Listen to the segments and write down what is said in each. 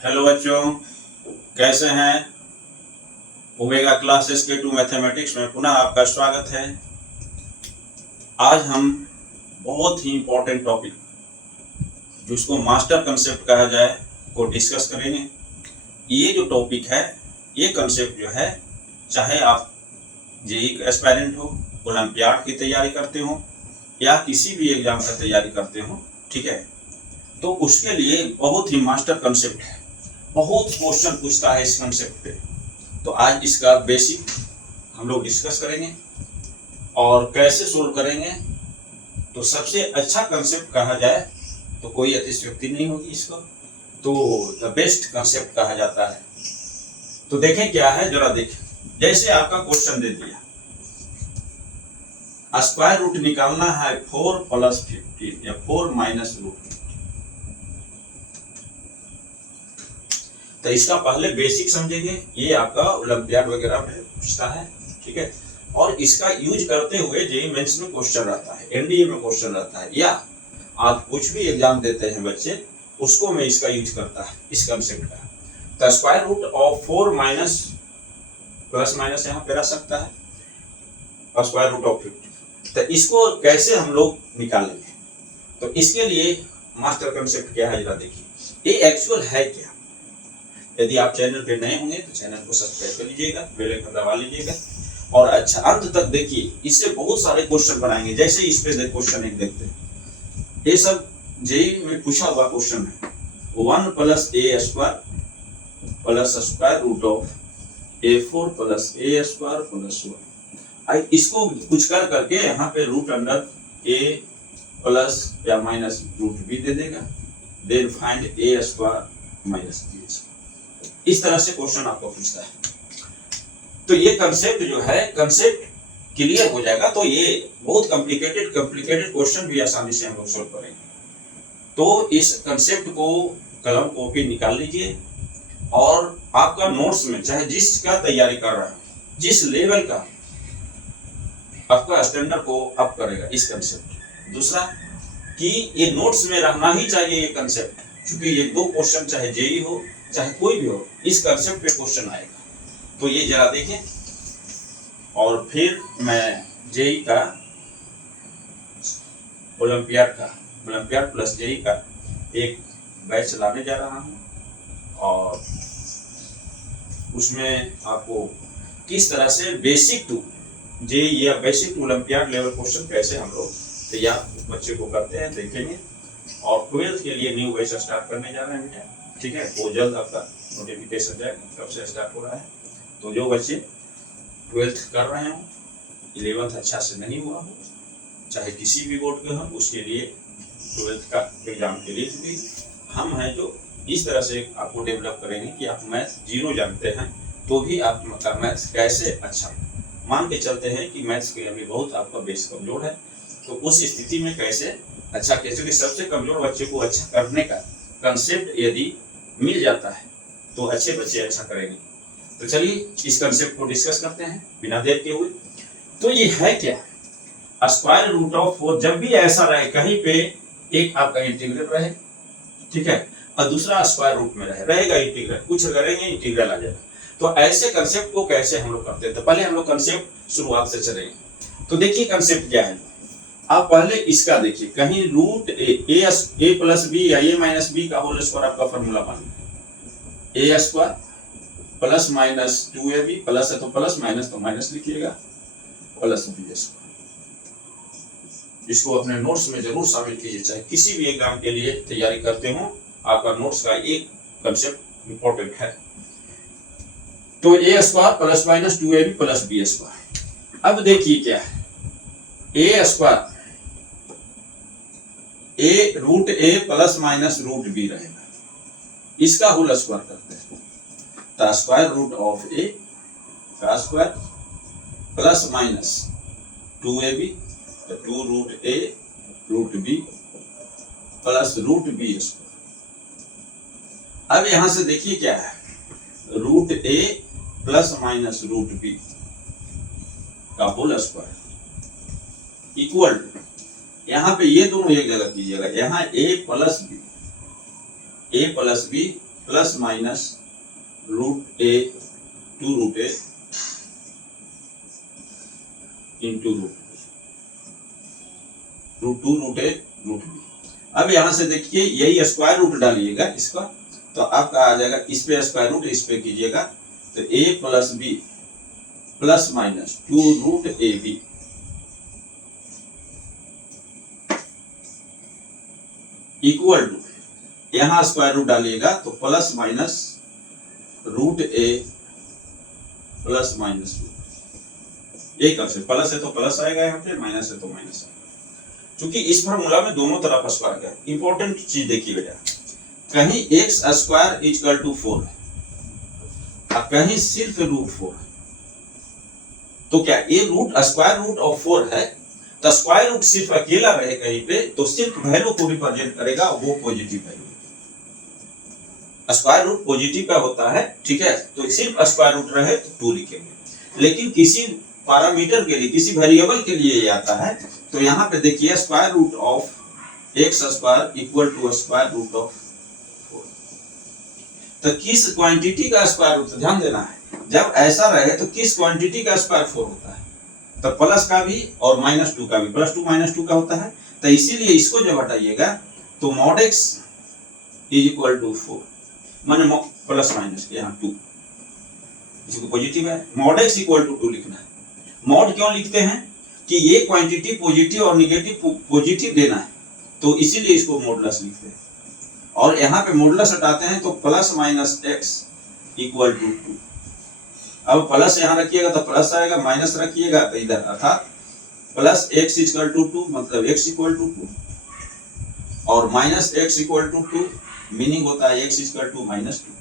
Hello बच्चों, कैसे हैं। ओमेगा क्लासेस के टू मैथमेटिक्स में पुनः आपका स्वागत है। आज हम बहुत ही इम्पोर्टेंट टॉपिक जिसको मास्टर कंसेप्ट कहा जाए को डिस्कस करेंगे। ये जो टॉपिक है, ये कंसेप्ट जो है, चाहे आप जेईई का एस्पायरेंट हो, ओलंपियाड की तैयारी करते हो या किसी भी एग्जाम का तैयारी करते हो, ठीक है, तो उसके लिए बहुत ही मास्टर कंसेप्ट है। बहुत क्वेश्चन पूछता है इस कंसेप्ट पे। तो आज इसका बेसिक हम लोग डिस्कस करेंगे और कैसे सोल्व करेंगे। तो सबसे अच्छा कंसेप्ट कहा जाए तो कोई अतिशयोक्ति नहीं होगी इसको, तो द बेस्ट कंसेप्ट कहा जाता है। तो देखें क्या है, जरा देखें। जैसे आपका क्वेश्चन दे दिया, स्क्वायर रूट निकालना है 4 + 15 या 4 - √15। तो इसका पहले बेसिक समझेंगे। ये आपका ओलंपियाड वगैरह में पूछता है, ठीक है, और इसका यूज करते हुए जेईई मेंस में क्वेश्चन रहता है, एनडीए में क्वेश्चन रहता है, या आप कुछ भी एग्जाम देते हैं बच्चे, उसको में इसका यूज करता है इस कंसेप्ट का। तो square root of 4 plus minus यहाँ पे रह सकता है, और स्क्वायर रूट ऑफ 50। तो इसको कैसे हम लोग निकालेंगे, तो इसके लिए मास्टर कंसेप्ट क्या है जरा देखिए। ये एक्चुअल है क्या। यदि आप चैनल पे नए होंगे तो चैनल को सब्सक्राइब कर लीजिएगा, बेल आइकन दबा लीजिएगा और अच्छा अंत तक देखिए। इससे बहुत सारे क्वेश्चन बनाएंगे। जैसे इस पे क्वेश्चन एक देखते हैं, ये सब जेईई में पूछा हुआ क्वेश्चन है। 1 + a² + square root of a4 + a² + 1। इसको कुछ कर करके यहाँ पे रूट अंडर a प्लस या माइनस √b दे देगा। Then find a² - b²। इस तरह से क्वेश्चन आपको पूछता है। तो ये कंसेप्ट जो है, कंसेप्ट क्लियर हो जाएगा तो ये बहुत कॉम्प्लिकेटेड क्वेश्चन भी आसानी से हम लोग सोल्व करेंगे। तो इस कंसेप्ट को कलम कॉपी निकाल लीजिए और आपका नोट्स में, चाहे जिसका तैयारी कर रहा है, जिस लेवल का आपका स्टैंडर्ड को अप करेगा इस कंसेप्ट। दूसरा कि ये नोट्स में रहना ही चाहिए ये कंसेप्ट, क्योंकि ये दो क्वेश्चन चाहे जेईई हो चाहे कोई भी हो, इस कंसेप्ट पे क्वेश्चन आएगा। तो ये जरा देखें, और फिर मैं जेईई का ओलंपियाड प्लस जेईई का एक बैच लाने जा रहा हूँ, और उसमें आपको किस तरह से बेसिक टू जेईई या basic to olympiad level question कैसे हम लोग तैयार बच्चे को करते हैं देखेंगे। और 12th के लिए न्यू बैच स्टार्ट करने जा रहे हैं बेटा, ठीक है। वो जल्द आपका नोटिफिकेशन जाएगा कब से स्टार्ट हो रहा है। तो जो बच्चे 12th कर रहे हो, 11th अच्छा से नहीं हुआ हो, चाहे किसी भी बोर्ड के हो, उसके लिए 12th का एग्जाम के लिए भी हम हैं जो इस तरह से आपको डेवलप करेंगे कि आप मैथ 0 जानते हैं तो भी आपका मैथ्स कैसे अच्छा। मान के चलते हैं कि मैथ्स के अभी बहुत आपका बेस कमजोर है, तो उस स्थिति में कैसे अच्छा, क्योंकि सबसे कमजोर बच्चे को अच्छा करने का कंसेप्ट यदि मिल जाता है तो अच्छे बच्चे अच्छा करेंगे। तो चलिए इस कंसेप्ट को डिस्कस करते हैं बिना देर के हुए। तो ये है क्या, स्क्वायर रूट ऑफ 4। जब भी ऐसा रहे, कहीं पे एक आपका इंटीग्रल रहे, ठीक है, और दूसरा स्क्वायर रूट में रहेगा इंटीग्रल, कुछ करेंगे इंटीग्रल आ जाएगा। तो ऐसे कंसेप्ट को कैसे हम लोग करते हैं, तो पहले हम लोग कंसेप्ट शुरुआत से चलेंगे। तो देखिए कंसेप्ट क्या है। आप पहले इसका देखिए, कहीं रूट a + b या a - b का होल स्क्वायर आपका फॉर्मूला मान a² + -2ab, प्लस है तो प्लस, माइनस तो माइनस लिखिएगा, प्लस b²। इसको अपने नोट्स में जरूर शामिल कीजिए, चाहे किसी भी एग्जाम के लिए तैयारी करते हो, आपका नोट्स का एक कंसेप्ट इंपॉर्टेंट है। तो a² + -2ab + b²। अब देखिए क्या है, a² √a + -√b रहेगा, इसका होल स्क्वायर करते हैं। तो स्क्वायर रूट ऑफ a का स्क्वायर प्लस -2ab, तो 2√a √b प्लस √b²। अब यहां से देखिए क्या है, √a + -√b का होल स्क्वायर इक्वल, यहाँ पे ये दोनों एक जगह कीजिएगा, यहाँ a + b plus minus root A two root A into root two root A root B. अब यहां से देखिए यही स्क्वायर रूट डालिएगा इसका, तो आपका आ जाएगा, इस पे स्क्वायर रूट इस पे कीजिएगा, तो a plus B plus minus two root A B equal to, यहां स्क्वायर रूट डालिएगा तो plus minus root A plus minus root. एक से प्लस है तो प्लस आएगा, यहाँ पे माइनस है तो माइनस आएगा। क्योंकि इस फॉर्मूला में दोनों तरफ स्क्वायर है। इंपॉर्टेंट चीज देखिए बेटा, कहीं एक्स स्क्वायर इक्वल टू 4 और कहीं सिर्फ रूट 4, तो क्या ये रूट स्क्वायर रूट ऑफ 4 है, तो स्क्वायर रूट सिर्फ अकेला रहे कहीं पे तो सिर्फ वैल्यू को रिप्रेजेंट करेगा, वो positive value. Square root positive का होता है, ठीक है, तो सिर्फ स्क्वायर रूट रहे तो 2 लिखेंगे। लेकिन किसी पैरामीटर के लिए, किसी वेरिएबल के लिए ये आता है, तो यहाँ पे देखिए square root of X square equal to square root of 4। तो किस क्वांटिटी का स्क्वायर रूट, ध्यान देना है, जब ऐसा रहे तो किस क्वांटिटी का स्क्वायर 4 होता है, तो प्लस का भी और माइनस 2 का भी, प्लस 2 माइनस 2 का होता है। तो इसीलिए इसको जब हटाइएगा तो mod X is equal to 4, माने प्लस माइनस यहाँ 2, इसको पॉजिटिव है, मॉड एक्स इक्वल टू 2 लिखना है। मॉड क्यों लिखते हैं कि ये क्वांटिटी पॉजिटिव और निगेटिव पॉजिटिव देना है, तो इसीलिए इसको मॉडुलस लिखते हैं। और यहाँ पे मॉडुलस हटाते हैं तो plus minus X equal to 2। अब प्लस यहाँ रखिएगा तो प्लस आएगा, माइनस रखिएगा तो इधर, अर्थात प्लस एक्स इक्वल टू 2 मतलब एक्स इक्वल टू 2 और minus X equal to 2 meaning होता है X equal to minus 2।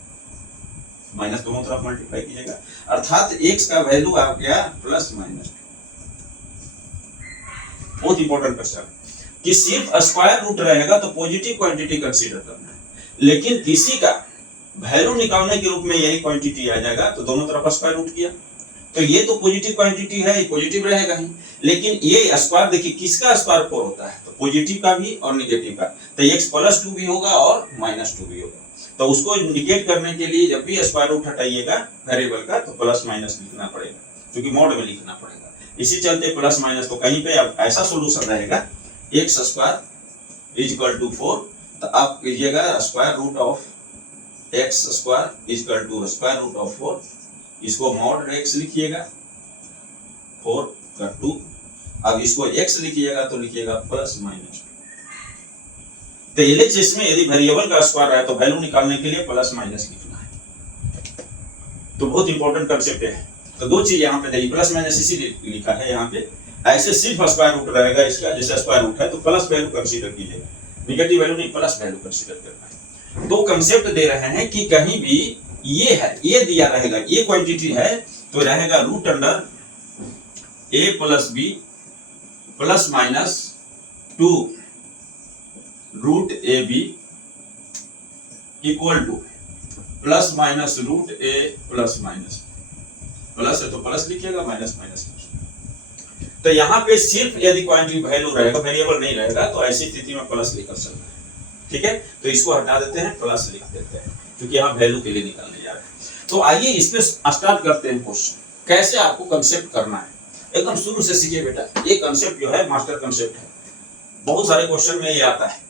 Minus दोनों तरफ मल्टीप्लाई कीजिएगा, अर्थात एक्स का वैल्यू आ गया प्लस माइनस 2। बहुत इंपॉर्टेंट क्वेश्चन कि सिर्फ स्क्वायर रूट रहेगा तो पॉजिटिव क्वांटिटी कंसीडर करना है, लेकिन किसी का वैल्यू निकालने के रूप में यही क्वांटिटी आ जाएगा तो दोनों तरफ स्क्वायर रूट किया, तो ये तो पॉजिटिव क्वांटिटी है, ये पॉजिटिव रहेगा ही। लेकिन ये स्क्वायर देखिए किसका स्क्वायर 4 होता है, तो पॉजिटिव का भी और निगेटिव का, तो x प्लस 2 भी होगा और माइनस 2 भी होगा। तो उसको इंडिकेट करने के लिए जब भी स्क्वायर रूट हटाइएगा वेरिएबल का तो प्लस माइनस लिखना पड़ेगा, क्योंकि मॉड में लिखना पड़ेगा। इसी चलते प्लस माइनस, तो कहीं पे अब ऐसा सोल्यूशन रहेगा X square is equal to 4, तो आप कीजिएगा square root of X square is equal to square root of 4, इसको मॉड एक्स लिखिएगा 4 का 2, अब इसको एक्स लिखिएगा तो लिखिएगा प्लस माइनस 2। तो एलएचएस में यदि वेरिएबल का स्क्वायर है तो वैल्यू निकालने के लिए प्लस माइनस लिखना है, तो बहुत इंपॉर्टेंट कंसेप्ट है। तो दो चीज यहाँ पे देखिए, प्लस माइनस इसीलिए लिखा है यहाँ पे, ऐसे सिर्फ स्क्वायर रूट रहेगा इसका, जैसे स्क्वायर रूट है तो प्लस वैल्यू कंसीडर कीजिएगा, निगेटिव वैल्यू नहीं, प्लस वैल्यू कंसीडर करना है। दो कंसेप्ट दे रहे हैं कि कहीं भी ये है, ये दिया रहेगा, ये क्वांटिटी है तो रहेगा root under a plus B plus minus 2 root A B equal to plus minus root A plus minus, plus है तो प्लस लिखिएगा, माइनस माइनस। तो यहाँ पे सिर्फ यदि क्वांटिटी वैल्यू रहेगा, वेरिएबल नहीं रहेगा, तो ऐसी स्थिति में प्लस लिख सकते हैं, ठीक है। तो इसको हटा देते हैं, प्लस लिख देते हैं, क्योंकि यहाँ वैल्यू के लिए निकालने जा रहे हैं। तो आइए इस पे स्टार्ट करते हैं क्वेश्चन, कैसे आपको कंसेप्ट करना है, एकदम शुरू से सीखिए बेटा। ये कंसेप्ट जो है मास्टर कंसेप्ट है, बहुत सारे क्वेश्चन में ये आता है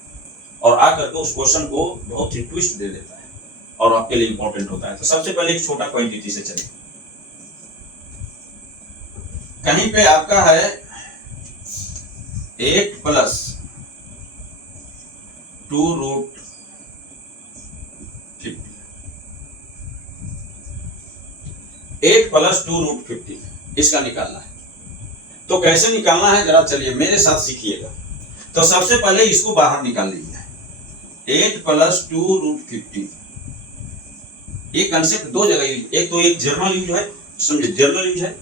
और आकर के उस क्वेश्चन को बहुत ही ट्विस्ट दे देता है और आपके लिए इंपॉर्टेंट होता है। तो सबसे पहले एक छोटा क्वांटिटी से चलिए, कहीं पे आपका है 8 प्लस 2 रूट 50, 8 प्लस 2 रूट 50 इसका निकालना है। तो कैसे निकालना है जरा चलिए मेरे साथ सीखिएगा। तो सबसे पहले इसको बाहर निकाल लीजिए, 8 प्लस 2 रूट 50। ये कंसेप्ट दो जगह, एक तो एक जर्नल यूज है, समझे, जर्नल यूज है,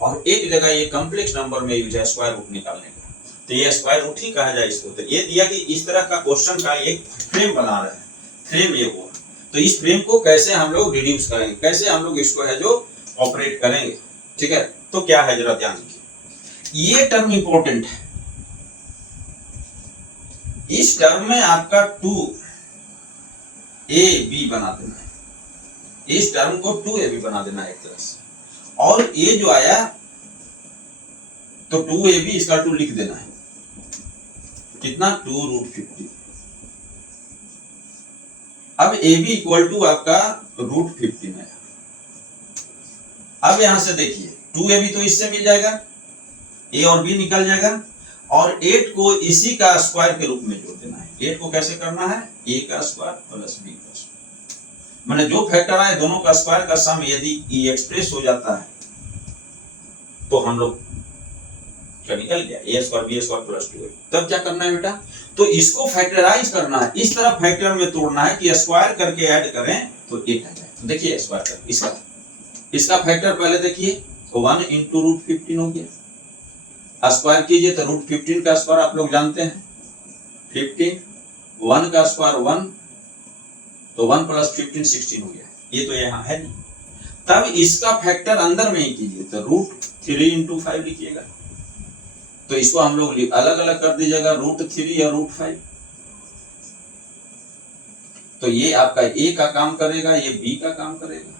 और एक जगह ये कॉम्प्लेक्स नंबर में यूज है स्क्वायर रूट निकालने का। तो ये स्क्वायर रूट ही कहा जाए इसको। तो ये दिया कि इस तरह का क्वेश्चन का एक फ्रेम बना रहे हैं, फ्रेम ये हुआ। तो इस फ्रेम को कैसे हम लोग रिड्यूस करेंगे, कैसे हम लोग इसको है जो ऑपरेट करेंगे, ठीक है। तो क्या है जरा ध्यान दीजिए, ये टर्म इंपॉर्टेंट है। इस टर्म में आपका 2 ए बी बना देना है, इस टर्म को 2ab बना देना है एक तरह से, और ए जो आया तो 2ab इसका 2 लिख देना है, कितना 2√50। अब ab इक्वल टू आपका √15 है। अब यहां से देखिए 2ab तो इससे मिल जाएगा, a और b निकल जाएगा, और 8 को इसी का स्क्वायर के रूप में जोड़ देना है। 8 को कैसे करना है, a का स्क्वायर प्लस b का स्क्वायर, मैंने जो फैक्टर आए दोनों का स्क्वायर का सम यदि ये एक्सप्रेस हो जाता है तो हम लोग क्या निकल गया, a square b square plus 2a। तब क्या करना है बेटा, तो इसको फैक्टराइज करना है, इस तरह फैक्टर में तोड़ना है कि स्क्वायर करके ऐड करें तो 8 आ जाए। तो देखिए स्क्वायर कर इसका फैक्टर पहले देखिए, तो 1 इंटू √15 हो गया, स्क्वायर कीजिए तो √15 का स्क्वायर आप लोग जानते हैं 15, 1 का स्क्वायर 1, तो 1 प्लस 15 16 हो गया, ये तो यहाँ है नहीं। तब इसका फैक्टर अंदर में ही कीजिए तो √3 इंटू 5 लिखिएगा, तो इसको हम लोग अलग अलग कर दीजिएगा, √3 या √5। तो ये आपका a का काम करेगा, ये b का काम करेगा।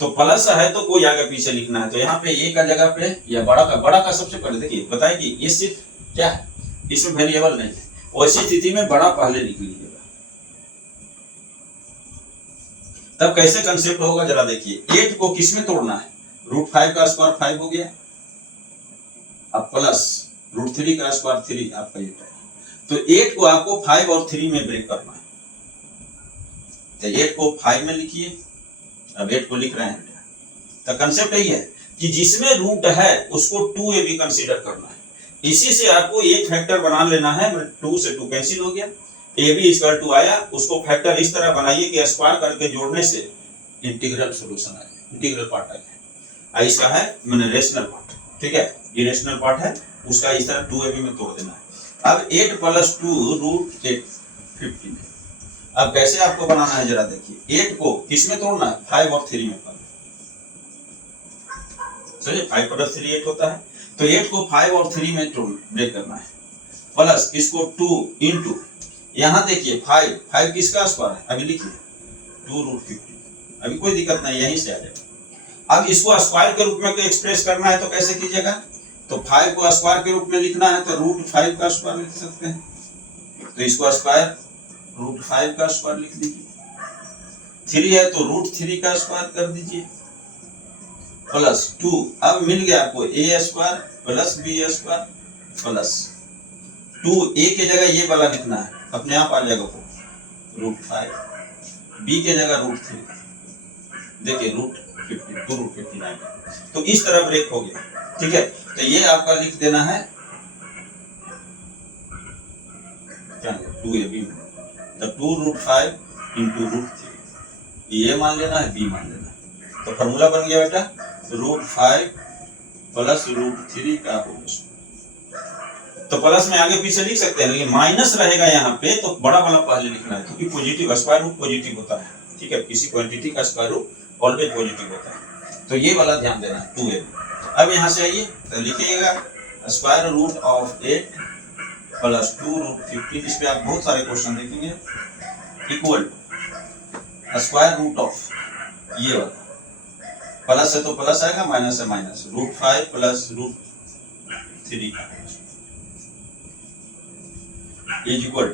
तो प्लस है तो कोई आगे पीछे लिखना है, तो यहाँ पे a का जगह पे या बड़ा का सबसे पहले देखिए, बताए कि ये सिर्फ क्या है, इसमें वेरिएबल नहीं है, वैसी स्थिति में बड़ा पहले लिख लीजिएगा। तब कैसे कंसेप्ट होगा जरा देखिए, 8 को किस में तोड़ना है, √5 का स्क्वायर 5 हो गया, अब प्लस √3 का स्क्वायर 3 आपका ये है। तो 8 को आपको 5 और 3 में ब्रेक करना है, तो 8 को 5 में लिखिए, अब 8 को लिख रहे हैं। तो कंसेप्ट यही है कि जिसमें रूट है उसको 2ab कंसीडर करना है। इसी से आपको एक फैक्टर बना लेना है, 2 से 2 कैंसिल हो गया, ab इक्वल टू आया, उसको फैक्टर इस तरह बनाइए कि स्क्वायर करके जोड़ने से इंटीग्रल सॉल्यूशन आ जाए, इंटीग्रल पार्ट आ जाए। इसका है मैंने रेशनल पार्ट, ठीक है, ये रेशनल पार्ट है, उसका इस तरह 2ab में तोड़ देना है। अब 8 प्लस 2 √15। अब कैसे आपको बनाना है जरा देखिए, 8 को किस में तोड़ना है, 5 और 3 में। समझे, 5 प्लस 3 8 होता है, तो 8 को 5 और 3 में ब्रेक करना है, प्लस इसको 2 इंटू, यहाँ देखिए 5 किसका स्क्वायर है, अभी लिखिए 2√15, अभी कोई दिक्कत नहीं, यहीं से आ जाएगा। अब इसको स्क्वायर के रूप में एक्सप्रेस करना है तो कैसे कीजिएगा, तो 5 को स्क्वायर के रूप में लिखना है तो √5 का स्क्वायर लिख सकते हैं, तो इसको स्क्वायर √5 का स्क्वायर लिख दीजिए, 3 है तो √3 का स्क्वायर कर दीजिए, प्लस 2, अब मिल गया आपको a square plus b square plus 2, a के जगह ये वाला लिखना है, अपने आप आ जाएगा √5, b के जगह √3, देखिए √15 2√15 आएगा। तो इस तरह ब्रेक हो गया, ठीक है। तो ये आपका लिख देना है क्या, 2ab, तो 2√5 इंटू √3, ये मान लेना है, b मान लेना है, तो फॉर्मूला बन गया बेटा √5 प्लस √3 का होल स्क्वायर। तो प्लस में आगे पीछे लिख सकते हैं, लेकिन माइनस रहेगा यहाँ पे, तो बड़ा वाला पहले लिखना है, क्योंकि पॉजिटिव स्क्वायर रूट पॉजिटिव होता है, ठीक है, किसी क्वांटिटी का स्क्वायर रूट ऑलवेज पॉजिटिव होता है, तो ये वाला ध्यान देना है 2ab। अब यहाँ से आइए तो लिखिएगा स्क्वायर रूट ऑफ 8 प्लस 2√15, इस पे आप बहुत सारे क्वेश्चन देखेंगे, इक्वल स्क्वायर रूट ऑफ ये वाला, प्लस है तो प्लस आएगा, माइनस है माइनस, √5 प्लस √3 इज इक्वल,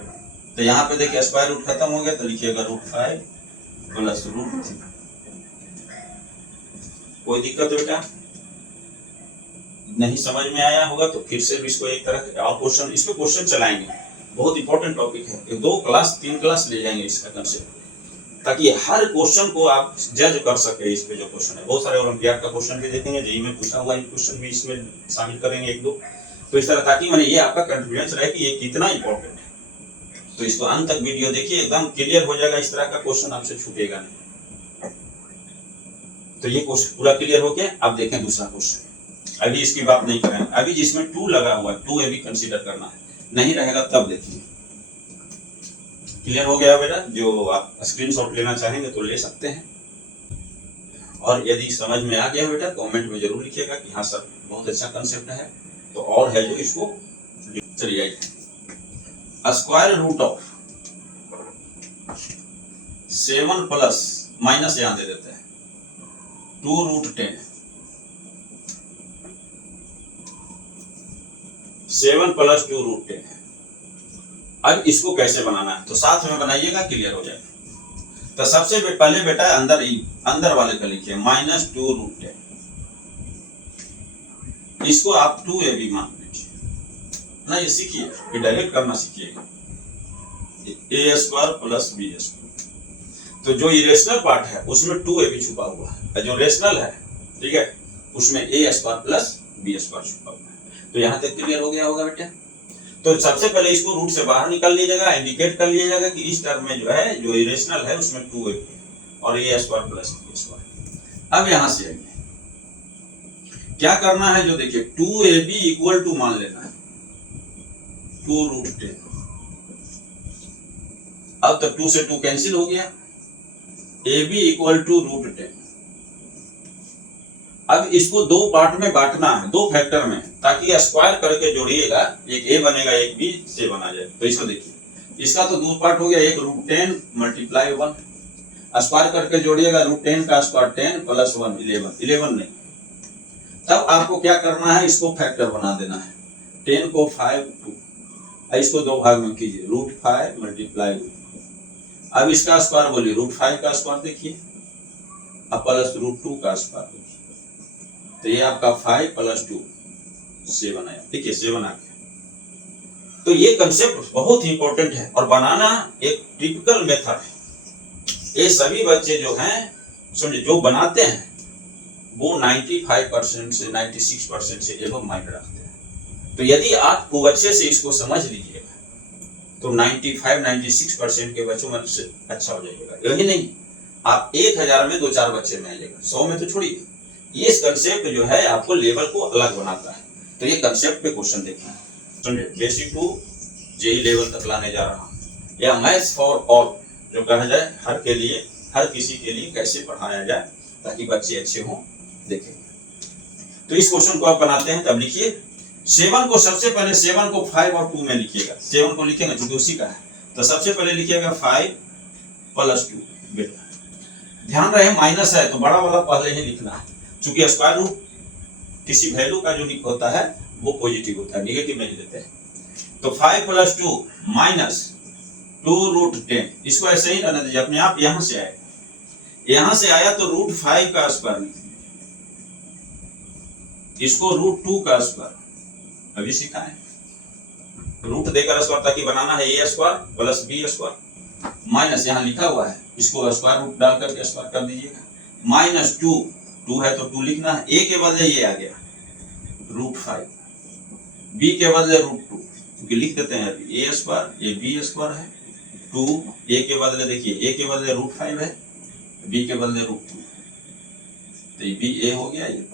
तो यहाँ पे देखिए स्क्वायर रूट खत्म हो गया, तो लिखिएगा √5 प्लस √3। कोई दिक्कत बेटा नहीं समझ में आया होगा तो फिर से इसको एक तरह के और क्वेश्चन, इस पे क्वेश्चन चलाएंगे, बहुत इंपॉर्टेंट टॉपिक है, 2 क्लास 3 क्लास ले जाएंगे इसका कंसेप्ट, ताकि हर क्वेश्चन को आप जज कर सके। इस पे जो क्वेश्चन है, बहुत सारे ओलंपियाड का क्वेश्चन भी देखेंगे, जेईई में पूछा हुआ क्वेश्चन भी इसमें शामिल करेंगे 1-2, तो इस तरह, ताकि मैंने ये आपका कॉन्फिडेंस रहे कि ये कितना इंपॉर्टेंट है। तो इसको अंत तक वीडियो देखिए, एकदम क्लियर हो जाएगा, इस तरह का क्वेश्चन आपसे छूटेगा नहीं। तो ये क्वेश्चन पूरा क्लियर हो गया। अब देखें दूसरा क्वेश्चन, अभी इसकी बात नहीं करें, अभी जिसमें 2 लगा हुआ है 2ab कंसीडर करना है, नहीं रहेगा तब देखिए। क्लियर हो गया बेटा, जो आप स्क्रीनशॉट लेना चाहेंगे तो ले सकते हैं, और यदि समझ में आ गया बेटा कमेंट में जरूर लिखिएगा कि हाँ सर बहुत अच्छा कंसेप्ट है, तो और है जो इसको चलिए। Square root of 7 plus minus यहां दे देते हैं 2√10, 7 प्लस 2√10 है। अब इसको कैसे बनाना है तो साथ में बनाइएगा, क्लियर हो जाएगा। तो सबसे पहले बेटा अंदर वाले का लिखिए -2√10, इसको आप 2ab मान लीजिए ना, ये सीखिए, ये डायरेक्ट करना सीखिएगा, a² प्लस b²। तो जो इरेशनल पार्ट है उसमें 2ab छुपा हुआ है, जो रेशनल है ठीक है उसमें a² प्लस b² छुपा हुआ है। तो यहां तक क्लियर हो गया होगा बेटा। तो सबसे पहले इसको रूट से बाहर निकाल लीजिएगा, इंडिकेट कर लीजिएगा कि इस टर्म में जो है जो इरेशनल है उसमें 2ab और a² प्लस b²। अब यहां से आइए क्या करना है, जो देखिए 2ab इक्वल टू मान लेना है 2√10। अब तक 2 से 2 कैंसिल हो गया, ab इक्वल टू √10। अब इसको दो पार्ट में बांटना है, दो फैक्टर में, ताकि स्क्वायर करके जोड़िएगा, एक a बनेगा एक b से बना जाए। तो इसको देखिए, इसका तो दो पार्ट हो गया, एक √10 मल्टीप्लाई 1, स्क्वायर करके जोड़िएगा √10 का स्क्वायर 10 प्लस 1 11 नहीं। तब आपको क्या करना है, इसको फैक्टर बना देना है, 10 को 5 2, इसको दो भाग में कीजिए, √5 मल्टीप्लाई 2। अब इसका स्क्वायर बोलिए, √5 का स्क्वायर देखिए, अब प्लस √2 का स्क्वायर देखिए, तो ये आपका 5 प्लस 2 7 आया। देखिए 7 आ गया। तो ये कंसेप्ट बहुत ही इंपॉर्टेंट है और बनाना एक टिपिकल मेथड है। ये सभी बच्चे जो हैं समझे जो बनाते हैं वो 95% से 96% से एबव माइंड रखते हैं। तो यदि आप खूब अच्छे से इसको समझ लीजिएगा तो 95-96% के बच्चों में से अच्छा हो जाएगा। यही नहीं, आप 1000 में 2-4 बच्चे में आइएगा, 100 में तो छोड़िए। ये कंसेप्ट जो है आपको लेवल को अलग बनाता है। तो ये कंसेप्ट पे क्वेश्चन देखिए, समझे, बेसिक टू जेई लेवल तक लाने जा रहा हूं, या मैथ्स फॉर ऑल जो कहा जाए, हर के लिए, हर किसी के लिए कैसे पढ़ाया जाए ताकि बच्चे अच्छे हों, देखें। तो इस क्वेश्चन को आप बनाते हैं, तब लिखिए 7 को, सबसे पहले 7 को 5 और 2 में लिखिएगा। 7 को लिखेंगे क्योंकि उसी का है, तो सबसे पहले लिखिएगा 5 प्लस 2। बेटा ध्यान रहे माइनस है तो बड़ा वाला पहले ही लिखना है, चूंकि स्क्वायर रूट किसी वैल्यू का जो होता है वो पॉजिटिव होता है, नेगेटिव नहीं लेते हैं। तो 5 प्लस 2 माइनस 2√10, इसको ऐसे ही रहने दीजिए, अपने आप यहां से आए, यहां से आया तो √5 का स्क्वायर लिख दीजिए, इसको √2 का स्क्वायर अभी सीखा है, रूट देकर स्क्वायर ताकि बनाना है a² प्लस b² माइनस यहां लिखा हुआ है, इसको स्क्वायर रूट डाल करके स्क्वायर कर दीजिएगा, माइनस 2 है तो 2 लिखना है, a के बदले ये आ गया √5, b के बदले √2, क्योंकि लिख देते हैं अभी a², ये b² है, 2 a के बदले देखिए, a के बदले √5 है, b के बदले √2, तो ये b a हो गया, ये b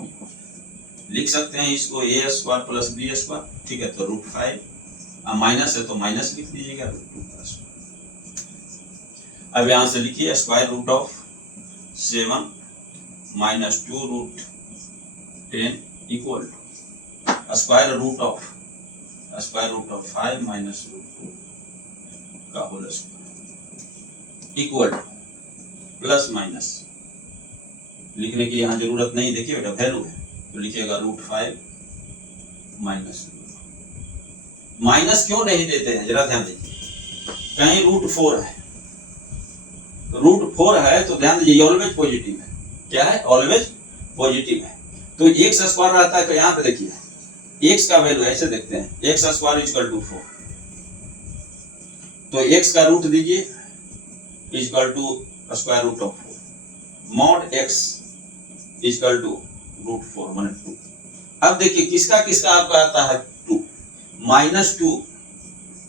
लिख सकते हैं इसको a² प्लस b², ठीक है। तो √5 माइनस है तो माइनस लिख दीजिएगा, √2 का स्क्वायर। अब यहां से लिखिए square root of 7 minus 2√10 equal to square root of 5 minus √2 का whole square equal to plus minus लिखने की यहां जरूरत नहीं, देखिए बेटा वैल्यू है तो लिखिएगा √5 माइनस। माइनस क्यों नहीं देते हैं जरा ध्यान दीजिए, कहीं √4 है, √4 है तो ध्यान दीजिए ऑलवेज पॉजिटिव है, क्या है, ऑलवेज पॉजिटिव है। तो x स्क्वायर रहता है तो यहाँ पे देखिए x का वैल्यू ऐसे देखते हैं, x² इक्वल टू 4, तो x का रूट दीजिए equal to square root of 4, mod x equal to √4 माने 2। अब देखिए किसका किसका आपका आता है 2, -2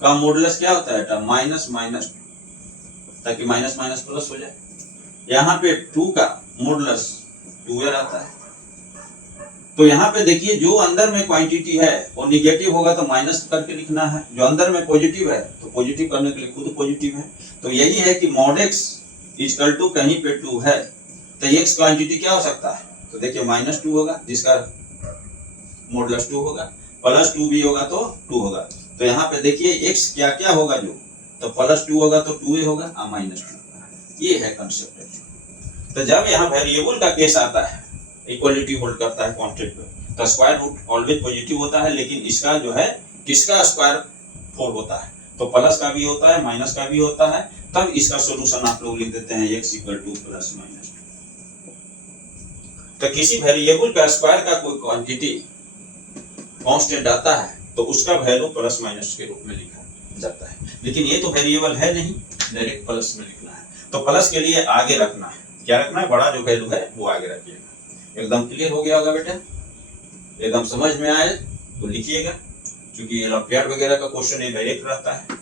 का मॉडुलस क्या होता है, माइनस माइनस 2, ताकि माइनस माइनस प्लस हो जाए। यहाँ पे 2 का मॉडुलस 2 आता है, तो यहाँ पे देखिए जो अंदर में क्वांटिटी है वो निगेटिव होगा तो माइनस करके लिखना है, जो अंदर में पॉजिटिव है तो पॉजिटिव करने के लिए खुद पॉजिटिव है। तो यही है कि मॉड x इक्वल टू कहीं पे 2 है तो x क्वांटिटी क्या हो सकता है, तो देखिए -2 होगा जिसका मॉडुलस 2 होगा, प्लस 2 भी होगा तो 2 होगा। तो यहाँ पे देखिए x क्या क्या होगा जो, तो +2 होगा तो 2a होगा, -2 ये है कंसेप्ट। तो जब यहाँ वेरिएबल का केस आता है, इक्वलिटी होल्ड करता है कांस्टेंट पे, तो स्क्वायर रूट ऑलवेज पॉजिटिव होता है, लेकिन इसका जो है किसका स्क्वायर 4 होता है, तो प्लस का भी होता है माइनस का भी होता है। तब इसका सॉल्यूशन आप लोग लिख देते हैं x equal to plus minus 2। तो किसी वेरिएबल का स्क्वायर का कोई क्वांटिटी कांस्टेंट आता है तो उसका वैल्यू प्लस माइनस के रूप में लिखा जाता है, लेकिन ये तो वेरिएबल है नहीं, डायरेक्ट प्लस में लिखना है। तो प्लस के लिए आगे रखना है, क्या रखना है, बड़ा जो वैल्यू है वो आगे रखिएगा। एकदम क्लियर हो गया होगा बेटा, एकदम समझ में आए तो लिखिएगा, क्योंकि ओलंपियाड वगैरह का क्वेश्चन ये डायरेक्ट रहता है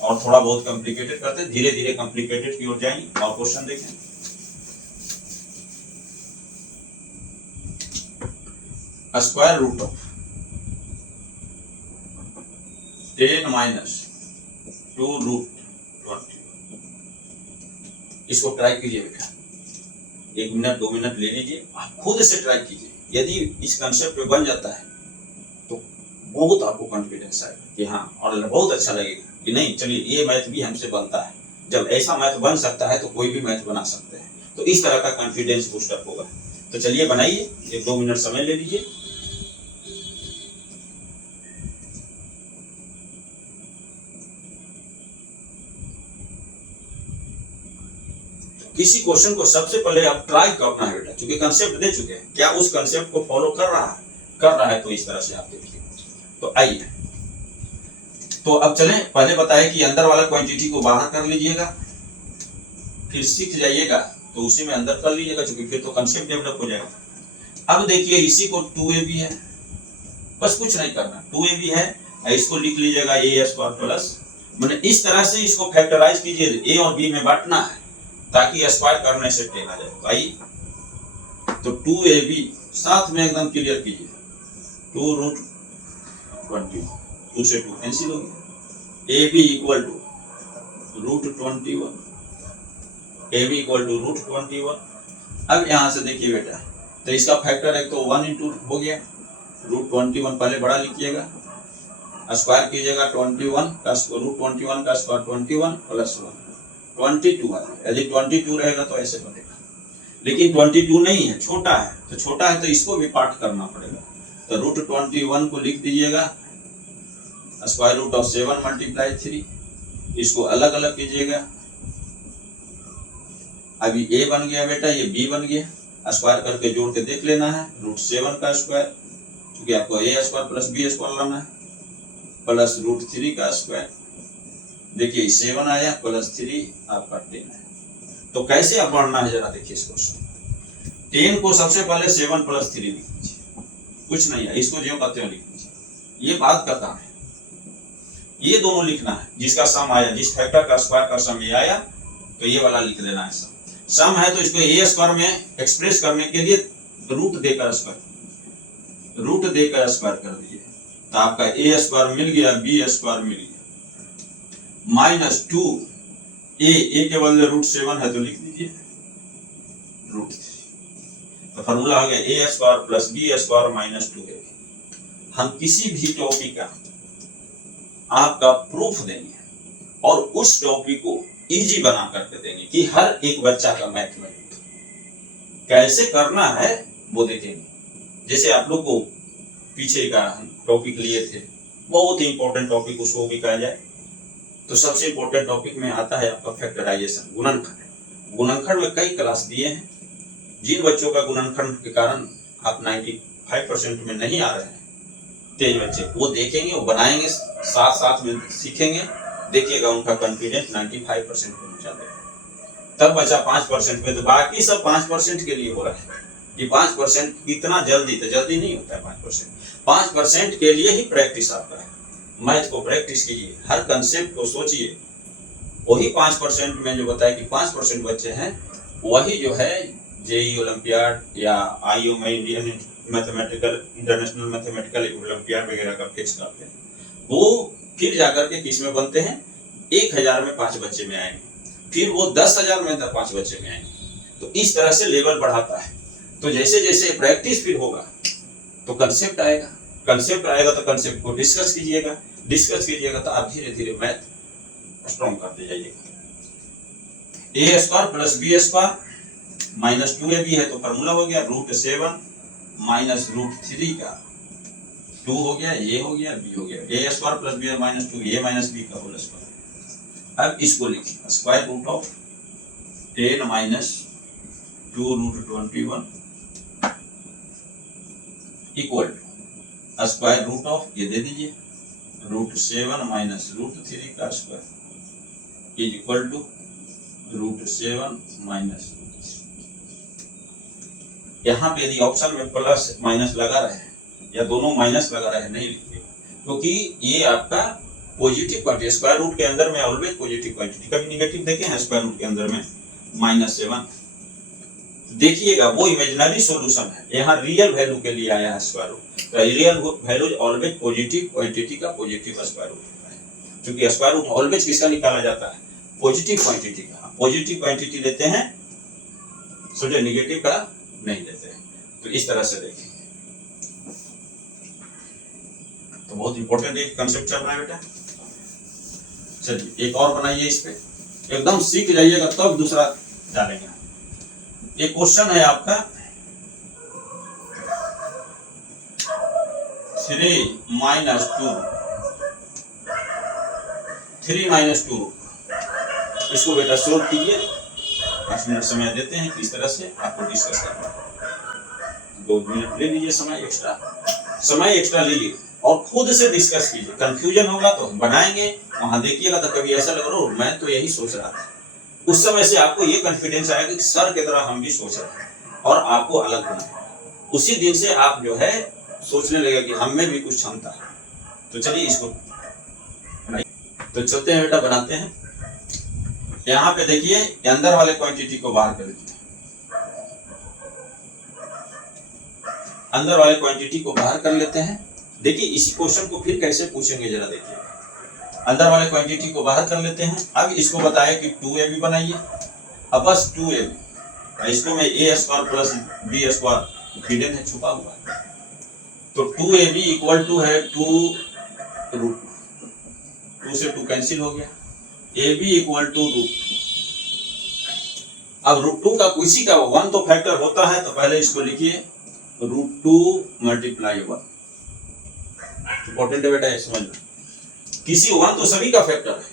और थोड़ा बहुत कॉम्प्लिकेटेड करते हैं, धीरे धीरे कॉम्प्लिकेटेड की ओर जाएंगे और क्वेश्चन देखें। Square root of 10 minus 2 root 20, इसको ट्राई कीजिए बेटा, 1 मिनट 2 मिनट ले लीजिए, आप खुद से ट्राई कीजिए। यदि इस कंसेप्ट में बन जाता है तो बहुत आपको कॉन्फिडेंस आएगा कि हाँ, और बहुत अच्छा लगेगा कि नहीं चलिए ये मैथ भी हमसे बनता है। जब ऐसा मैथ बन सकता है तो कोई भी मैथ बना सकते हैं, तो इस तरह का कॉन्फिडेंस बूस्टअप होगा। तो चलिए बनाइए, 1-2 मिनट समय ले लीजिए। किसी क्वेश्चन को सबसे पहले आप ट्राई करना है बेटा, क्योंकि कंसेप्ट दे चुके हैं, क्या उस कंसेप्ट को फॉलो कर रहा है, तो इस तरह से आप देखिए। तो आइए, तो अब चलें, पहले बताया कि अंदर वाला क्वांटिटी को बाहर कर लीजिएगा, फिर सीख जाइएगा तो उसी में अंदर कर लीजिएगा, क्योंकि फिर तो कंसेप्ट डेवलप हो जाएगा। अब देखिए इसी को 2ab है, बस कुछ नहीं करना, 2ab है, इसको लिख लीजिएगा a स्क्वायर प्लस, मैंने इस तरह से इसको फैक्टराइज कीजिए, a और b में बांटना है ताकि स्क्वायर करने से 10 आ जाए। तो आइए, तो 2ab साथ में एकदम क्लियर कीजिए, 2 रूट 20, 2 से 2 कैंसिल हो गया, ab equal to root 21, ab equal to root 21। अब यहां से देखिए बेटा, तो इसका फैक्टर एक तो 1 इंटू हो गया, रूट 21 पहले बड़ा लिखिएगा, स्क्वायर कीजिएगा 21 का रूट 21 का स्क्वायर 21 प्लस 1 22 है। यदि 22 रहेगा तो ऐसे बनेगा, लेकिन 22 नहीं है, छोटा है, तो छोटा है तो इसको भी पार्ट करना पड़ेगा। तो रूट 21 को लिख दीजिएगा स्क्वायर रूट ऑफ 7 मल्टीप्लाई 3, इसको अलग अलग कीजिएगा। अभी a बन गया बेटा, ये b बन गया, स्क्वायर करके जोड़ के देख लेना है, रूट 7 का स्क्वायर, क्योंकि आपको a square plus b square लाना है, प्लस रूट 3 का स्क्वायर, देखिए 7 आया प्लस 3 आपका 10 है। तो कैसे आप पढ़ना है जरा देखिए इस क्वेश्चन। 10 को सबसे पहले 7 प्लस 3 लिख दीजिए, कुछ नहीं है, इसको ज्यों का त्यों लिख दीजिए, ये बात का काम है। ये दोनों लिखना है, जिसका सम आया, जिस फैक्टर का स्क्वायर का सम ये आया तो ये वाला लिख देना है। सम है तो इसको a स्क्वायर में एक्सप्रेस करने के लिए रूट देकर स्क्वायर कर दीजिए, तो आपका a स्क्वायर मिल गया, b स्क्वायर मिल गया, माइनस 2 a के बदले रूट 7 है तो लिख दीजिए रूट 3। तो फॉर्मूला हो गया a square plus b square minus 2a। हम किसी भी टॉपिक का आपका प्रूफ देंगे और उस टॉपिक को इजी बना करके देंगे कि हर एक बच्चा का मैथमेटिक्स कैसे करना है वो देखेंगे। जैसे आप लोग को पीछे का टॉपिक लिए थे, बहुत ही इंपॉर्टेंट टॉपिक उसको भी कहा जाए, तो सबसे इंपॉर्टेंट टॉपिक में आता है आपका फैक्टराइजेशन, गुणनखंड। गुणनखंड में कई क्लास दिए हैं, जिन बच्चों का गुणनखंड के कारण आप 95% में नहीं आ रहे हैं, तेज बच्चे वो देखेंगे, वो बनाएंगे, साथ साथ में सीखेंगे, देखिएगा उनका कॉन्फिडेंस 95% पे पहुंचा देगा। तब बचा 5% पे, तो बाकी सब 5% के लिए हो रहा है। ये 5% इतना जल्दी तो जल्दी नहीं होता है। 5% के लिए ही प्रैक्टिस आता है। मैथ को प्रैक्टिस कीजिए, हर कंसेप्ट को सोचिए। वही 5% में जो बताया कि 5% बच्चे हैं, वही जो है जेई ओलंपियाड या आईओ में Indian mathematical international mathematical olympiad वगैरह का फिक्स करते हैं। वो फिर जाकर के किस में बनते हैं, 1000 में 5 बच्चे में आएंगे, फिर वो 10,000 में 5 बच्चे में आएंगे। तो इस तरह से लेवल बढ़ाता है। तो जैसे जैसे प्रैक्टिस फिर होगा तो कंसेप्ट आएगा, तो कंसेप्ट को डिस्कस कीजिएगा तो आप धीरे धीरे मैथ स्ट्रॉन्ग करते जाइएगा। A square plus B square minus 2ab है तो फॉर्मूला हो गया √7 माइनस √3 का 2 हो गया, ये हो गया, बी हो गया, A square plus B minus 2 A minus B का होल स्क्वायर। अब इसको लिखिए square root of 10 minus 2√21 equal to square root of ये दे दीजिए √7 माइनस √3 का square is equal to √7 minus √3। यहाँ पे यदि ऑप्शन में प्लस माइनस लगा रहे या दोनों माइनस लगा रहे नहीं लिखिए, क्योंकि ये आपका पॉजिटिव क्वांटिटी स्क्वायर रूट के अंदर में ऑलवेज पॉजिटिव क्वांटिटी, कभी नेगेटिव देखे हैं स्क्वायर रूट के अंदर में -7 देखिएगा वो इमेजिनरी सॉल्यूशन है, यहाँ रियल वैल्यू के लिए आया है स्क्वायर रूट, तो real value always positive quantity का पॉजिटिव स्क्वायर रूट होता है, क्योंकि स्क्वायर रूट ऑलवेज किसका निकाला जाता है पॉजिटिव क्वांटिटी का। पॉजिटिव क्वांटिटी लेते हैं सोचे नेगेटिव का नहीं लेते हैं, तो इस तरह से देखिए। तो बहुत इंपॉर्टेंट एक कंसेप्ट चल रहा है बेटा। चलिए एक और बनाइए, इस पे एकदम सीख जाइएगा तब दूसरा डालेंगे। एक क्वेश्चन है आपका 3 - 2 इसको बेटा सोल्व कीजिए, 5 मिनट समय देते हैं किस तरह से आपको डिस्कस करना है। 2 मिनट ले लीजिए, समय एक्स्ट्रा लीजिए और खुद से डिस्कस कीजिए। कंफ्यूजन होगा तो बनाएंगे, वहां देखिएगा तो कभी ऐसा लग रहा हो मैं तो यही सोच रहा था, उस समय से आपको ये कॉन्फिडेंस आएगा कि सर की तरह हम भी सोच रहे हैं और आपको अलग बनाएंगे। उसी दिन से आप जो है सोचने लगेगा कि हम में भी कुछ क्षमता है। तो चलिए इसको तो चलते हैं बेटा, बनाते हैं। यहाँ पे देखिए अंदर वाले क्वांटिटी को बाहर कर लीजिए, अंदर वाले क्वांटिटी को बाहर कर लेते हैं। देखिए इसी क्वेश्चन को फिर कैसे पूछेंगे जरा देखिए। अंदर वाले क्वांटिटी को बाहर कर लेते हैं। अब इसको बताया कि 2ab बनाइए, अब बस 2ab, इसको मैं a square plus b square hidden है, छुपा हुआ है, तो 2ab इक्वल टू है 2 से 2 कैंसिल हो गया, ab इक्वल टू √2। अब √2 का किसी का 1 तो फैक्टर होता है, तो पहले इसको लिखिए √2 × 1। इंपॉर्टेंट है बेटा ये समझना, किसी 1 तो सभी का फैक्टर है,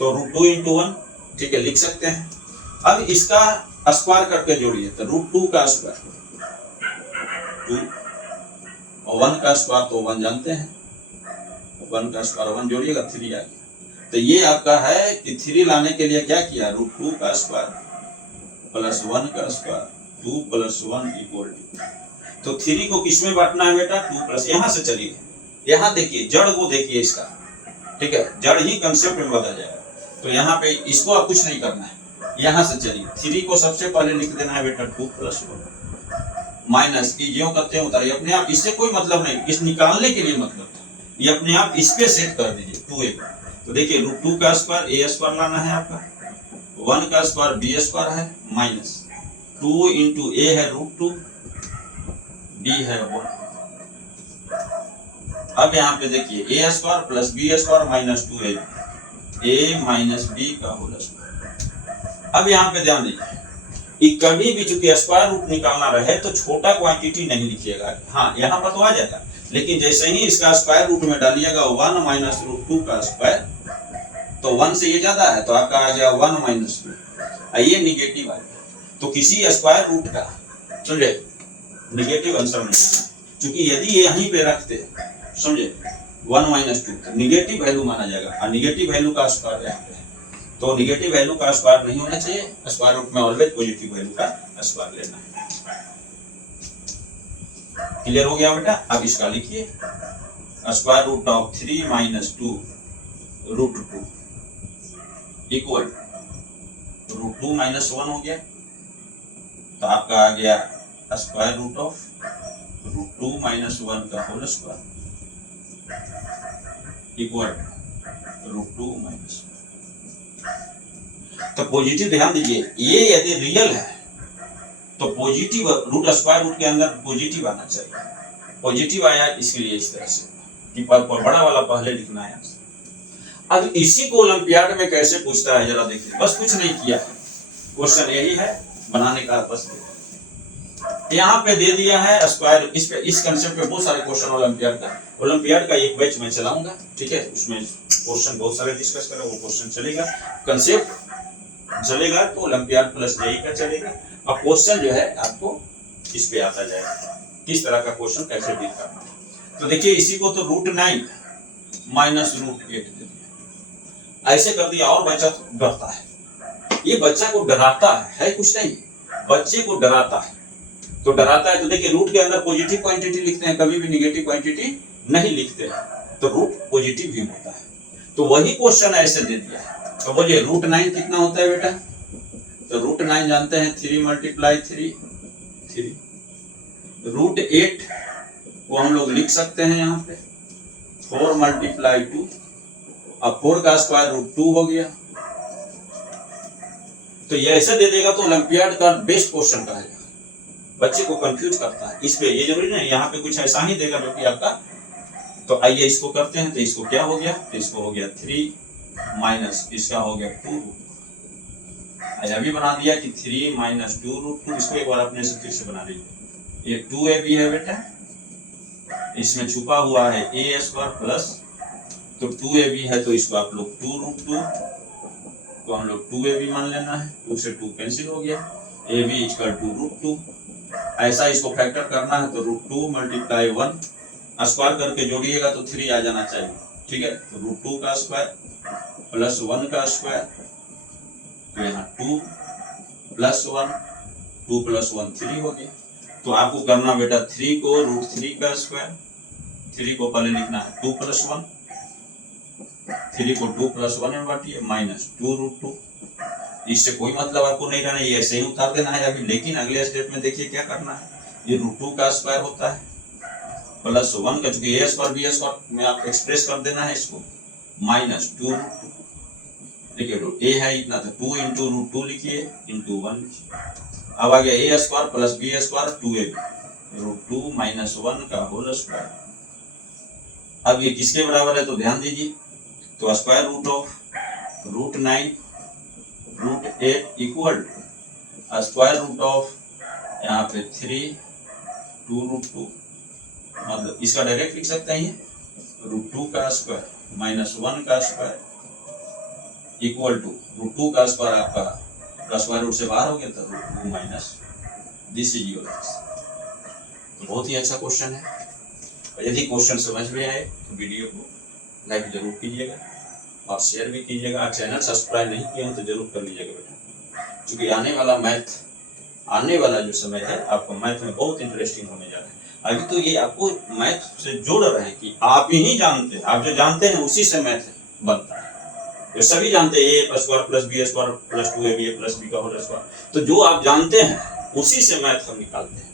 तो √2 × 1 ठीक है लिख सकते हैं। अब इसका स्क्वायर करके जोड़िए, तो √2 का स्क्वायर 2 और 1 का स्क्वायर तो 1 जानते हैं, 1 का स्क्वायर 1 जोड़िएगा 3 आ गया। तो ये आपका है कि 3 लाने के लिए क्या किया, √2 का स्क्वायर प्लस 1 का स्क्वायर 2 + 1 = 2। तो 3 को किस में बांटना है बेटा 2 प्लस, यहाँ से चलिए, यहाँ देखिए जड़ को देखिए इसका, ठीक है जड़ ही कंसेप्ट में बदल जाएगा। तो यहाँ पे इसको आप कुछ नहीं करना है, यहाँ से चलिए 3 को सबसे पहले लिख देना है बेटा 2 + 1 माइनस की ज्यों करते हैं उतारिए, अपने आप इससे कोई मतलब नहीं, इस निकालने के लिए मतलब था, ये अपने आप इस पे सेट कर दीजिए 2ab। तो देखिए √2 का स्क्वायर a स्क्वायर लाना है आपका, 1 का स्क्वायर b स्क्वायर है माइनस 2 × a है √2, b है 1। अब यहाँ पे देखिए a square plus b square minus 2ab, a minus b का होल स्क्वायर। अब यहाँ पे ध्यान दीजिए कि कभी भी चूंकि स्क्वायर रूट निकालना रहे तो छोटा क्वांटिटी नहीं लिखिएगा, हाँ यहाँ पर तो आ जाएगा, लेकिन जैसे ही इसका स्क्वायर रूट में डालिएगा 1 माइनस √2 का स्क्वायर, तो 1 से ये ज्यादा है तो आपका आ गया 1 माइनस 2, ये निगेटिव आ गया। तो किसी स्क्वायर रूट का समझे निगेटिव आंसर नहीं है, क्योंकि यदि ये यहीं पे रखते समझे 1 माइनस 2 निगेटिव वैल्यू माना जाएगा, और निगेटिव वैल्यू का स्क्वायर यहाँ पे है, तो निगेटिव वैल्यू का स्क्वायर नहीं होना चाहिए, स्क्वायर रूट में ऑलवेज पॉजिटिव वैल्यू का स्क्वायर लेना है। क्लियर हो गया बेटा। अब इसका लिखिए स्क्वायर रूट ऑफ 3 - 2 √2 इक्वल √2 - 1 हो गया, तो आपका आ गया स्क्वायर रूट ऑफ √2 - 1 का होल स्क्वायर इक्वल √2 - 1। तो पॉजिटिव ध्यान दीजिए, ये यदि रियल है तो पॉजिटिव रूट स्क्वायर रूट के अंदर पॉजिटिव आना चाहिए, पॉजिटिव आया इसके लिए इस तरह से कि बड़ा वाला पहले लिखना है। अब इसी को ओलंपियाड में कैसे पूछता है जरा देखिए, बस कुछ नहीं किया है, क्वेश्चन यही है बनाने का बस। यहाँ पे दे दिया है स्क्वायर, इस पे इस कंसेप्ट पे बहुत सारे क्वेश्चन ओलंपियाड का एक बैच में चलाऊंगा, ठीक है, उसमें क्वेश्चन बहुत सारे डिस्कस करें, वो क्वेश्चन चलेगा, कंसेप्ट चलेगा तो ओलंपियाड प्लस जेई का चलेगा। अब क्वेश्चन जो है आपको इस पे आता जाएगा, किस तरह का क्वेश्चन कैसे डील करना है। तो देखिए इसी को तो √9 माइनस √8 दे दिया, ऐसे कर दिया। और बच्चा डरता है, ये बच्चा को डराता है कुछ नहीं, बच्चे को डराता है। तो डराता है तो देखिए रूट के अंदर पॉजिटिव क्वांटिटी लिखते हैं, कभी भी नेगेटिव क्वांटिटी नहीं लिखते हैं, तो रूट पॉजिटिव भी होता है। तो वही क्वेश्चन ऐसे दे दिया है। तो बोलिए √9 कितना होता है बेटा, तो √9 जानते हैं 3 × 3 3। √8 को हम लोग लिख सकते हैं यहाँ पे 4 × 2, अब 4 का स्क्वायर √2 हो गया। तो ये ऐसे दे देगा तो ओलंपियाड का बेस्ट क्वेश्चन कहेगा, बच्चे को कंफ्यूज करता है। इस पे ये जरूरी नहीं यहाँ पे कुछ ऐसा ही देगा जो कि आपका। तो आइए इसको करते हैं, तो इसको क्या हो गया, तो इसको हो गया 3 माइनस इसका हो गया 2। अभी बना दिया कि 3 - 2√2, इसको एक बार अपने से फिर से बना लीजिए। ये 2ab है बेटा, इसमें छुपा हुआ है a² प्लस, तो 2ab है तो इसको आप लोग 2√2, तो हम लोग 2ab मान लेना है, 2 से 2 कैंसिल हो गया, ab = 2√2। ऐसा इसको फैक्टर करना है तो √2 × 1 स्क्वायर करके जोड़िएगा तो 3 आ जाना चाहिए, ठीक है। तो √2 का स्क्वायर प्लस 1 का स्क्वायर, तो यहाँ 2 + 1, 2 + 1 3 हो गया। तो आपको करना बेटा 3 को √3 का स्क्वायर, 3 को पहले लिखना है 2 + 1, 3 को 2 + 1 में बांटिए माइनस 2√2। इससे कोई मतलब आपको नहीं रहना, ये ऐसे ही उतार देना है अभी। लेकिन अगले स्टेप में देखिए क्या करना है, ये √2 का स्क्वायर होता है प्लस 1 का, चूंकि a² b² में आप एक्सप्रेस कर देना है इसको, माइनस 2√2। देखिए a है इतना, तो 2 × √2 लिखिए इंटू 1। अब आ गया a² प्लस b² 2ab, √2 - 1 का होल स्क्वायर। अब ये किसके बराबर है तो ध्यान दीजिए, तो square root of √9 √8 equal square root of यहाँ पे 3 2√2, मतलब इसका डायरेक्ट लिख सकते हैं, √2 का स्क्वायर माइनस 1 का स्क्वायर इक्वल टू √2 का स्क्वायर आपका स्क्वायर रूट से बाहर हो गया, तो √2 minus this is your answer. बहुत ही अच्छा क्वेश्चन है। यदि क्वेश्चन समझ में आए तो वीडियो को लाइक जरूर कीजिएगा और शेयर भी कीजिएगा। चैनल सब्सक्राइब नहीं किए हो तो जरूर कर लीजिएगा बेटा, क्योंकि आने वाला जो समय है आपको मैथ में बहुत इंटरेस्टिंग होने जा रहा है। अभी तो ये आपको मैथ से जोड़ रहे हैं कि आप ही जानते हैं, आप जो जानते हैं उसी से मैथ बनता है। जो सभी जानते हैं a² + b² + 2ab + b का होल स्क्वायर, तो जो आप जानते हैं उसी से मैथ हम निकालते हैं,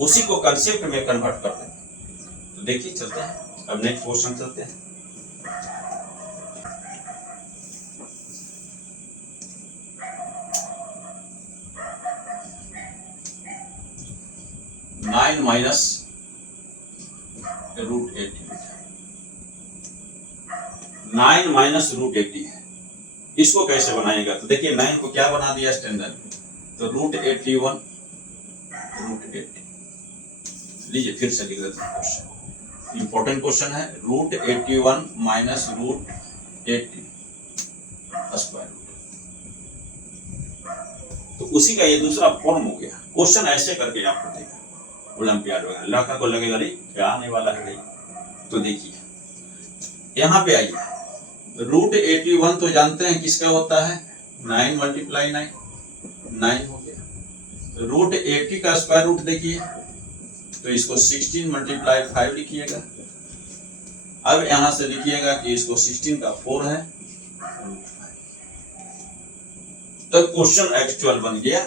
उसी को कंसेप्ट में कन्वर्ट करते हैं। तो देखिए चलते हैं, अब नेक्स्ट क्वेश्चन चलते हैं। (9 - √80) 9 - √80 है, इसको कैसे बनाएगा, तो देखिए 9 को क्या बना दिया स्टैंडर्ड, तो √81 √80 लीजिए फिर से लिख देते हैं क्वेश्चन, इंपॉर्टेंट क्वेश्चन है। √81 माइनस √80 स्क्वायर रूट, तो उसी का ये दूसरा फॉर्म हो गया। क्वेश्चन ऐसे करके आपको देगा ओलंपियाड वगैरह, लड़का को लगेगा नहीं क्या आने वाला है नहीं। तो देखिए यहाँ पे आइए, √81 तो जानते हैं किसका होता है, 9 × 9 9 हो गया। √80 का स्क्वायर रूट देखिए, तो इसको 16 × 5 लिखिएगा। अब यहां से लिखिएगा कि इसको 16 का 4 है, तो क्वेश्चन एक्चुअल बन गया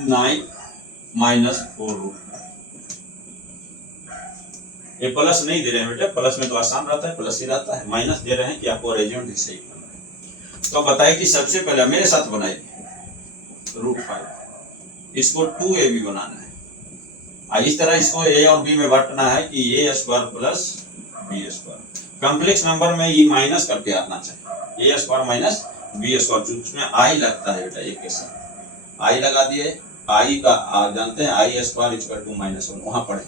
9 - 4√9। ये प्लस नहीं दे रहे हैं बेटा, प्लस में तो आसान रहता है, प्लस ही रहता है, माइनस दे रहे हैं कि आपको अरेंजमेंट सही करना है। तो बताइए कि सबसे पहले मेरे साथ बनाइए √5, इसको 2ab बनाना है। इस तरह इसको a और b में बांटना है कि a² + B square. Complex number में ये माइनस करके आना चाहिए, ए स्क्वायर माइनस बी स्क्वायर, उसमें आई लगता है बेटा, एक के साथ आई लगा दिए। आई का जानते हैं आई स्क्वायर इक्वल टू -1, वहां पढ़े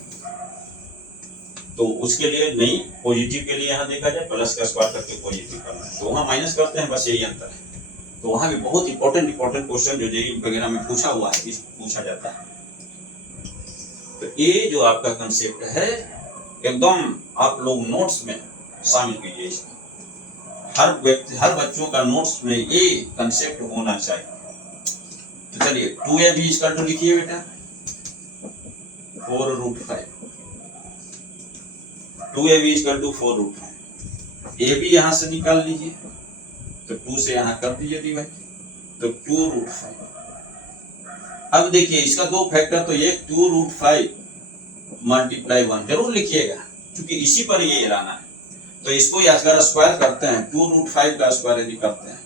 तो उसके लिए नहीं, पॉजिटिव के लिए यहाँ देखा जाए प्लस का स्क्वायर करके पॉजिटिव करना है, तो वहाँ माइनस करते हैं, बस यही अंतर है। तो वहाँ भी बहुत इंपॉर्टेंट क्वेश्चन जो जेईई वगैरह में पूछा हुआ है, इसको पूछा जाता है। तो ये जो आपका कंसेप्ट है एकदम आप लोग नोट्स में शामिल कीजिए इसको, हर व्यक्ति हर बच्चों का नोट्स में ये कंसेप्ट होना चाहिए। तो चलिए 2ab इसका तो लिखिए बेटा 4√5, 2ab इक्वल टू 4√5, ए भी यहां से निकाल लीजिए, तो 2 से यहां कर दीजिए डिवाइड, तो 2√5। अब देखिए इसका दो फैक्टर, तो एक 2√5 मल्टीप्लाई 1 जरूर लिखिएगा, क्योंकि इसी पर ये लाना है। तो इसको अगर स्क्वायर करते हैं 2√5 का स्क्वायर यदि करते हैं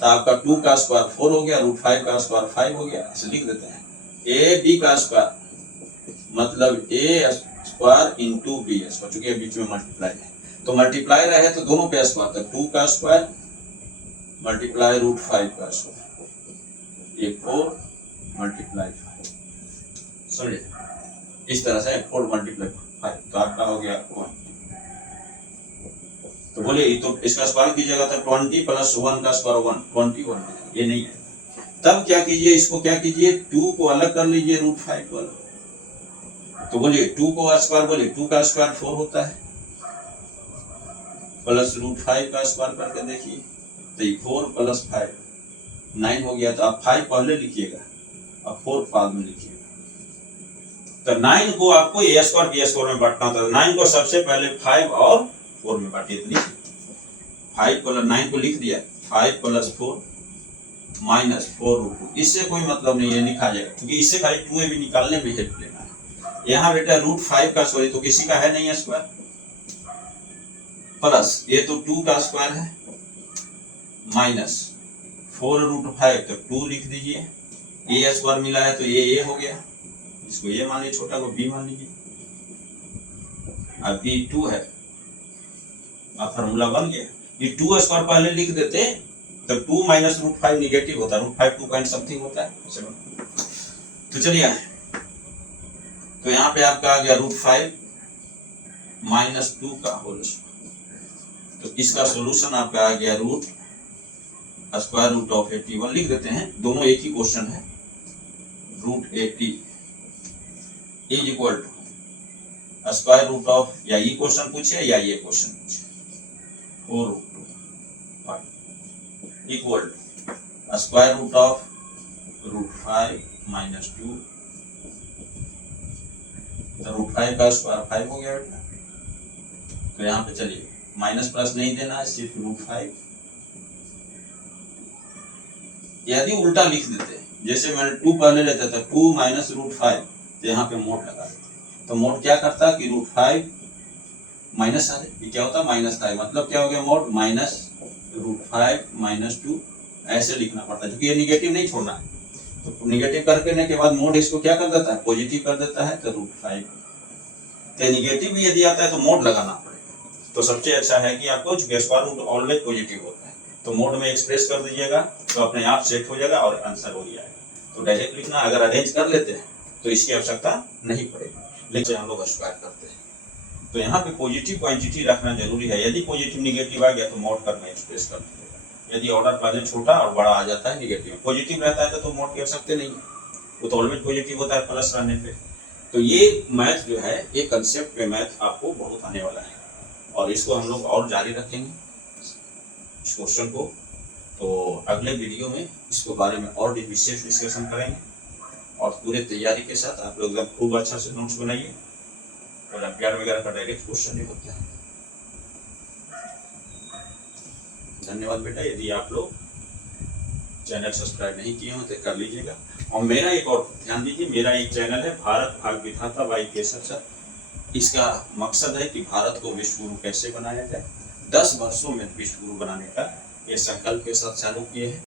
तो आपका 2 का स्क्वायर 4 हो गया, √5 का स्क्वायर 5 हो गया, ऐसे लिख देते हैं। ए बी का स्क्वायर मतलब ए स्क्वायर इंटू बी स्क्वायर, चूंकि बीच में मल्टीप्लाई है, तो मल्टीप्लाई रहे तो दोनों पे स्क्वायर, तो 2 का स्क्वायर मल्टीप्लाई √5 का स्क्वायर, ये 4 मल्टीप्लाई 5, समझे, इस तरह से 4 मल्टीप्लाई 5, तो आपका हो गया 1। तो बोलिए तो इसका स्क्वायर कीजिएगा तो 20 प्लस 1 का स्क्वायर 1, 21, ये नहीं है। तब क्या कीजिए, इसको क्या कीजिए 2 को अलग कर लीजिए, √5 को अलग, तो बोलिए 2 को स्क्वायर, बोलिए 2 का स्क्वायर 4 होता है, प्लस √5 का स्क्वायर करके देखिए, तो ये 4 प्लस 5 9 हो गया। तो आप 5 पहले लिखिएगा और 4 बाद में लिखिएगा। तो 9 को आपको ए स्क्वायर बी स्क्वायर में बांटना था, 9 को सबसे पहले 5 और 4 में बांटिए, तो लिखिए 5 प्लस 9 को लिख दिया, 5 प्लस 4 माइनस 4√2, इससे कोई मतलब नहीं है, लिखा जाएगा, क्योंकि इससे खाली 2ab निकालने में हेल्प लेना है। यहाँ बेटा √5 का सॉरी तो किसी का है नहीं है स्क्वायर, प्लस ये तो 2 का स्क्वायर है, माइनस 4√5, तो 2 लिख दीजिए, ए स्क्वायर मिला है तो ये ए हो गया, इसको ये मान लीजिए, छोटा को बी मान लीजिए, अब बी 2 है, अब फॉर्मूला बन गया। ये 2 स्क्वायर पहले लिख देते तो 2 माइनस √5 निगेटिव होता है, √5 2 पॉइंट समथिंग होता है। तो चलिए तो यहाँ पे आपका आ गया √5 माइनस 2 का होल स्क्वायर, तो इसका सॉल्यूशन आपका आ गया √√81 लिख देते हैं, दोनों एक ही क्वेश्चन है, √80 is equal to square root of, या ये क्वेश्चन पूछे या ये क्वेश्चन पूछे, 4√5 equal to square root of √5 minus 2, तो √5 का स्क्वायर 5 हो गया बेटा। तो यहाँ पे चलिए माइनस प्लस नहीं देना है, सिर्फ √5। यदि उल्टा लिख देते, जैसे मैंने 2 पहले लेता था, 2 माइनस √5, तो यहाँ पे मोड लगा देते, तो मोड क्या करता है कि √5 माइनस आ जाए, क्या होता है माइनस था, मतलब क्या हो गया मोड माइनस √5 माइनस 2, ऐसे लिखना पड़ता है, क्योंकि ये निगेटिव नहीं छोड़ना है। तो निगेटिव करने के बाद मोड इसको क्या कर देता है, पॉजिटिव कर देता है, तो √5। तो निगेटिव भी यदि आता है तो मोड लगाना पड़ेगा। तो सबसे अच्छा है कि आपको स्क्वायर रूट ऑलवेज पॉजिटिव होता है, तो मोड में एक्सप्रेस कर दीजिएगा, तो अपने आप सेट हो जाएगा और आंसर हो जाएगा। तो डायरेक्ट लिखना, अगर अरेंज कर लेते हैं तो इसकी आवश्यकता नहीं पड़ेगी, लेकिन हम लोग स्क्वायर करते हैं। तो यहाँ पे पॉजिटिव क्वांटिटी रखना जरूरी है, यदि पॉजिटिव निगेटिव आ गया तो मोड करना एक्सप्रेस कर दीजिएगा। यदि ऑर्डर पहले छोटा और बड़ा आ जाता है निगेटिव, पॉजिटिव रहता है तो मोड कर सकते नहीं, वो तो ऑलवेज पॉजिटिव होता है प्लस रहने पे। तो ये मैथ जो है, ये कंसेप्ट पे मैथ आपको बहुत आने वाला है, और इसको हम लोग और जारी रखेंगे इस क्वेश्चन को। तो अगले वीडियो में इसके बारे में और विशेष डिस्कशन करेंगे, और पूरे तैयारी के साथ आप लोग एकदम खूब अच्छा से नोट्स बनाइए, ओलंपियाड वगैरह का डायरेक्ट क्वेश्चन नहीं होता है। धन्यवाद बेटा। यदि आप लोग चैनल सब्सक्राइब नहीं किए हो तो कर लीजिएगा। और मेरा एक और ध्यान दीजिए, मेरा एक चैनल है भारत भाग विधाता बाई केशव सर। इसका मकसद है कि भारत को विश्व गुरु कैसे बनाया जाए, 10 वर्षों में विश्व गुरु बनाने का ये संकल्प के साथ चालू किए हैं।